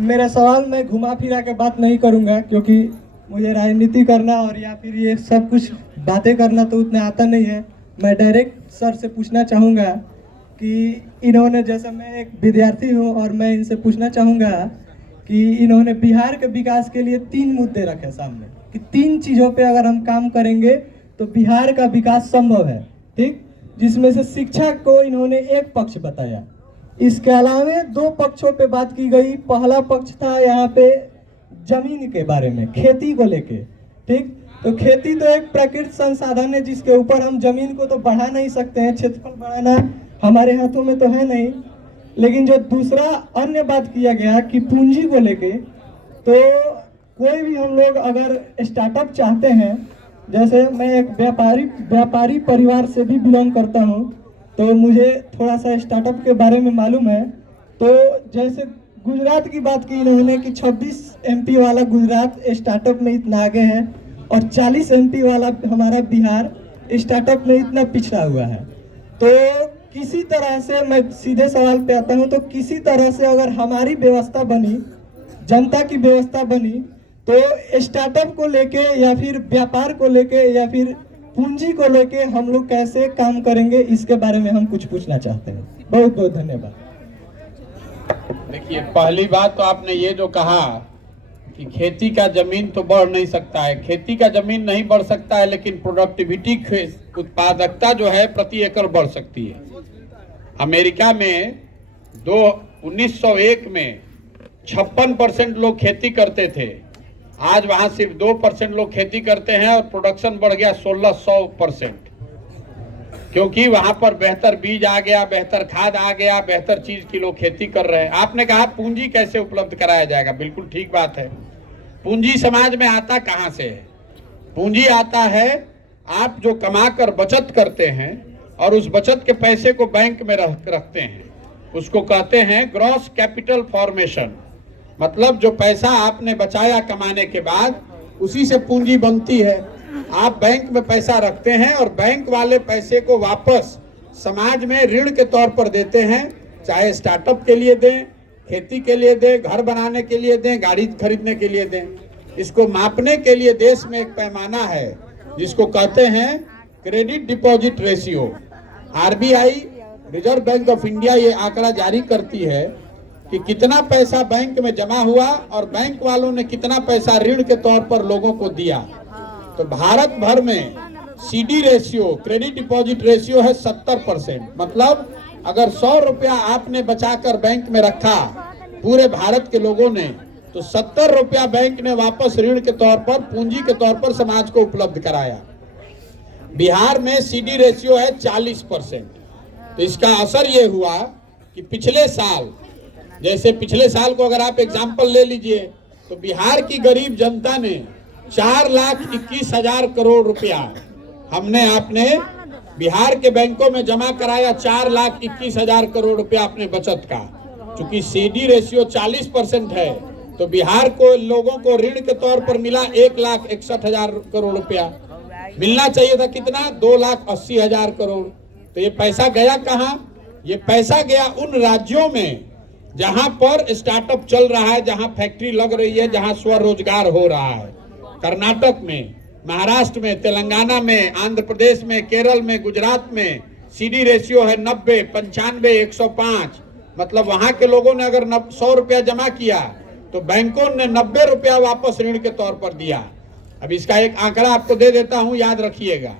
मेरा सवाल मैं घुमा फिरा के बात नहीं करूंगा, क्योंकि मुझे राजनीति करना और या फिर ये सब कुछ बातें करना तो उतना आता नहीं है। मैं डायरेक्ट सर से पूछना चाहूँगा कि इन्होंने, जैसा मैं एक विद्यार्थी हूँ और मैं इनसे पूछना चाहूँगा कि इन्होंने बिहार के विकास के लिए 3 मुद्दे रखे सामने कि 3 चीज़ों पे अगर हम काम करेंगे तो बिहार का विकास संभव है, ठीक। जिसमें से शिक्षा को इन्होंने एक पक्ष बताया, इसके अलावा 2 पक्षों पे बात की गई। पहला पक्ष था यहाँ पे जमीन के बारे में, खेती को लेके, ठीक। तो खेती तो एक प्राकृतिक संसाधन है जिसके ऊपर हम जमीन को तो बढ़ा नहीं सकते हैं, क्षेत्रफल बढ़ाना हमारे हाथों में तो है नहीं। लेकिन जो दूसरा अन्य बात किया गया कि पूंजी को लेके, तो कोई भी हम लोग अगर स्टार्टअप चाहते हैं, जैसे मैं एक व्यापारी परिवार से भी बिलोंग करता हूँ, तो मुझे थोड़ा सा स्टार्टअप के बारे में मालूम है। तो जैसे गुजरात की बात की इन्होंने कि 26 MP वाला गुजरात स्टार्टअप में इतना आगे है और 40 MP वाला हमारा बिहार स्टार्टअप में इतना पिछड़ा हुआ है। तो किसी तरह से, मैं सीधे सवाल पे आता हूँ, तो किसी तरह से अगर हमारी व्यवस्था बनी, जनता की व्यवस्था बनी, तो स्टार्टअप को लेके या फिर व्यापार को लेके या फिर पूंजी को लेके हम लोग कैसे काम करेंगे, इसके बारे में हम कुछ पूछना चाहते हैं। बहुत बहुत धन्यवाद। देखिए, पहली बात तो आपने ये जो कहा कि खेती का जमीन तो बढ़ नहीं सकता है, खेती का जमीन नहीं बढ़ सकता है, लेकिन प्रोडक्टिविटी, उत्पादकता जो है प्रति एकड़ बढ़ सकती है। अमेरिका में 1901 में 56% लोग खेती करते थे, आज वहां सिर्फ 2% लोग खेती करते हैं और प्रोडक्शन बढ़ गया 1600%, क्योंकि वहां पर बेहतर बीज आ गया, बेहतर खाद आ गया, बेहतर चीज की लोग खेती कर रहे हैं। आपने कहा पूंजी कैसे उपलब्ध कराया जाएगा, बिल्कुल ठीक बात है। पूंजी समाज में आता कहां से है? पूंजी आता है आप जो कमाकर बचत करते हैं और उस बचत के पैसे को बैंक में रखते हैं, उसको कहते हैं ग्रॉस कैपिटल फॉर्मेशन। मतलब जो पैसा आपने बचाया कमाने के बाद, उसी से पूंजी बनती है। आप बैंक में पैसा रखते हैं और बैंक वाले पैसे को वापस समाज में ऋण के तौर पर देते हैं, चाहे स्टार्टअप के लिए दें, खेती के लिए दें, घर बनाने के लिए दें, गाड़ी खरीदने के लिए दें। इसको मापने के लिए देश में एक पैमाना है जिसको कहते हैं credit deposit ratio. RBI, reserve bank of India, ये आंकड़ा जारी करती है कि कितना पैसा बैंक में जमा हुआ और बैंक वालों ने कितना पैसा ऋण के तौर पर लोगों को दिया। तो भारत भर में CD ratio, credit deposit ratio है 70%। मतलब अगर 100 रुपया आपने बचाकर बैंक में रखा पूरे भारत के लोगों ने, तो 70 रुपया बैंक ने वापस ऋण के तौर पर, पूंजी के तौर पर समाज को उपलब्ध कराया। बिहार में CD रेशियो है 40%। तो इसका असर ये हुआ कि पिछले साल, जैसे पिछले साल को अगर आप एग्जाम्पल ले लीजिए, तो बिहार की गरीब जनता ने 4,21,000 करोड़ रुपया हमने आपने बिहार के बैंकों में जमा कराया। 4,21,000 करोड़ रुपया अपने बचत का। चूंकि CD रेशियो 40% है, तो बिहार को लोगों को ऋण के तौर पर मिला 1,61,000 करोड़ रुपया। मिलना चाहिए था कितना? 2,80,000 करोड़। तो ये पैसा गया कहाँ? ये पैसा गया उन राज्यों में जहां पर स्टार्टअप चल रहा है, जहां फैक्ट्री लग रही है, जहां स्वरोजगार हो रहा है। कर्नाटक में, महाराष्ट्र में, तेलंगाना में, आंध्र प्रदेश में, केरल में, गुजरात में CD रेशियो है 90, 95, 105। मतलब वहां के लोगों ने अगर 100 रुपया जमा किया तो बैंकों ने 90 रुपया वापस ऋण के तौर पर दिया। अब इसका एक आंकड़ा आपको दे देता हूं, याद रखिएगा।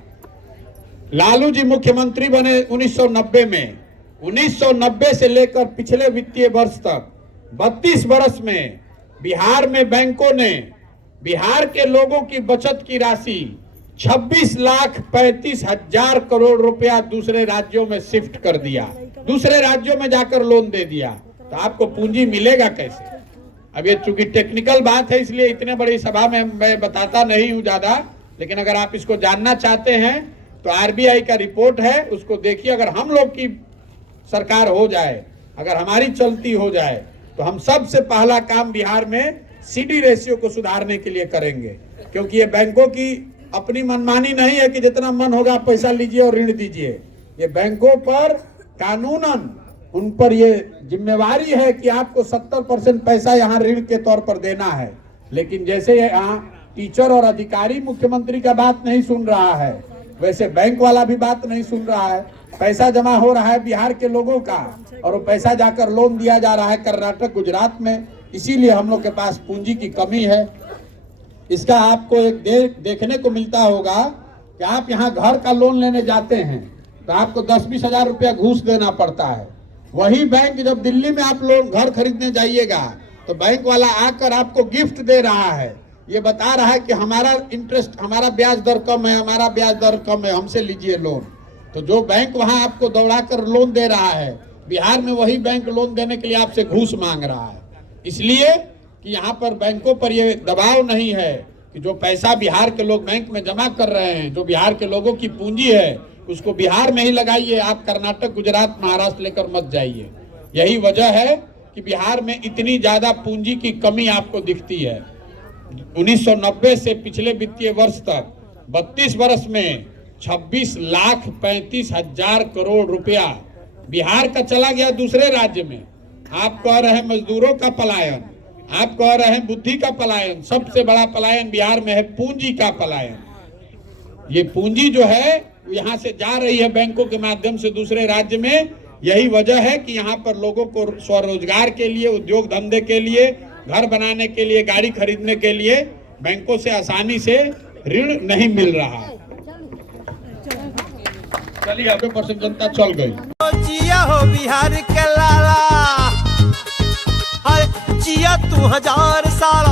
लालू जी मुख्यमंत्री बने 1990 में। 1990 से लेकर पिछले वित्तीय वर्ष तक 32 वर्ष में बिहार में बैंकों ने बिहार के लोगों की बचत की राशि 26,35,000 करोड़ रुपया दूसरे राज्यों में शिफ्ट कर दिया, दूसरे राज्यों में जाकर लोन दे दिया। तो आपको पूंजी मिलेगा कैसे? अब ये चूंकि टेक्निकल बात है, इसलिए इतने बड़ी सभा में मैं बताता नहीं हूं ज्यादा, लेकिन अगर आप इसको जानना चाहते हैं तो RBI का रिपोर्ट है, उसको देखिए। अगर हम लोग की सरकार हो जाए, अगर हमारी चलती हो जाए, तो हम सबसे पहला काम बिहार में CD रेशियो को सुधारने के लिए करेंगे। क्योंकि ये बैंकों की अपनी मनमानी नहीं है कि जितना मन होगा पैसा लीजिए और ऋण दीजिए। ये बैंकों पर कानूनन उन पर ये जिम्मेवारी है कि आपको 70% पैसा यहाँ ऋण के तौर पर देना है। लेकिन जैसे यहाँ टीचर और अधिकारी मुख्यमंत्री का बात नहीं सुन रहा है, वैसे बैंक वाला भी बात नहीं सुन रहा है। पैसा जमा हो रहा है बिहार के लोगों का और वो पैसा जाकर लोन दिया जा रहा है कर्नाटक, गुजरात में। इसीलिए हम लोग के पास पूंजी की कमी है। इसका आपको एक देखने को मिलता होगा कि आप यहाँ घर का लोन लेने जाते हैं तो आपको 10-20 हजार रुपया घूस देना पड़ता है। वही बैंक जब दिल्ली में आप लोन घर खरीदने जाइएगा तो बैंक वाला आकर आपको गिफ्ट दे रहा है, ये बता रहा है कि हमारा इंटरेस्ट, हमारा ब्याज दर कम है, हमारा ब्याज दर कम है, हमसे लीजिए लोन। तो जो बैंक वहां आपको दौड़ाकर लोन दे रहा है, बिहार में वही बैंक लोन देने के लिए आपसे घूस मांग रहा है। इसलिए कि यहाँ पर बैंकों पर ये दबाव नहीं है कि जो पैसा बिहार के लोग बैंक में जमा कर रहे हैं, जो बिहार के लोगों की पूंजी है, उसको बिहार में ही लगाइए, आप कर्नाटक, गुजरात, महाराष्ट्र लेकर मत जाइए। यही वजह है कि बिहार में इतनी ज्यादा पूंजी की कमी आपको दिखती है। 1990 से पिछले वित्तीय वर्ष तक 32 वर्ष में 26,35,000 करोड़ रुपया बिहार का चला गया दूसरे राज्य में। आप कह रहे हैं मजदूरों का पलायन, आप कह रहे हैं बुद्धि का पलायन। सबसे बड़ा पलायन बिहार में है पूंजी का पलायन। ये पूंजी जो है यहाँ से जा रही है बैंकों के माध्यम से दूसरे राज्य में। यही वजह है कि यहाँ पर लोगों को स्वरोजगार के लिए, उद्योग धंधे के लिए, घर बनाने के लिए, गाड़ी खरीदने के लिए बैंकों से आसानी से ऋण नहीं मिल रहा है। चलिए 90% जनता चल गई। जिया हो बिहार के लाला, हर जिया तू 1000 साल।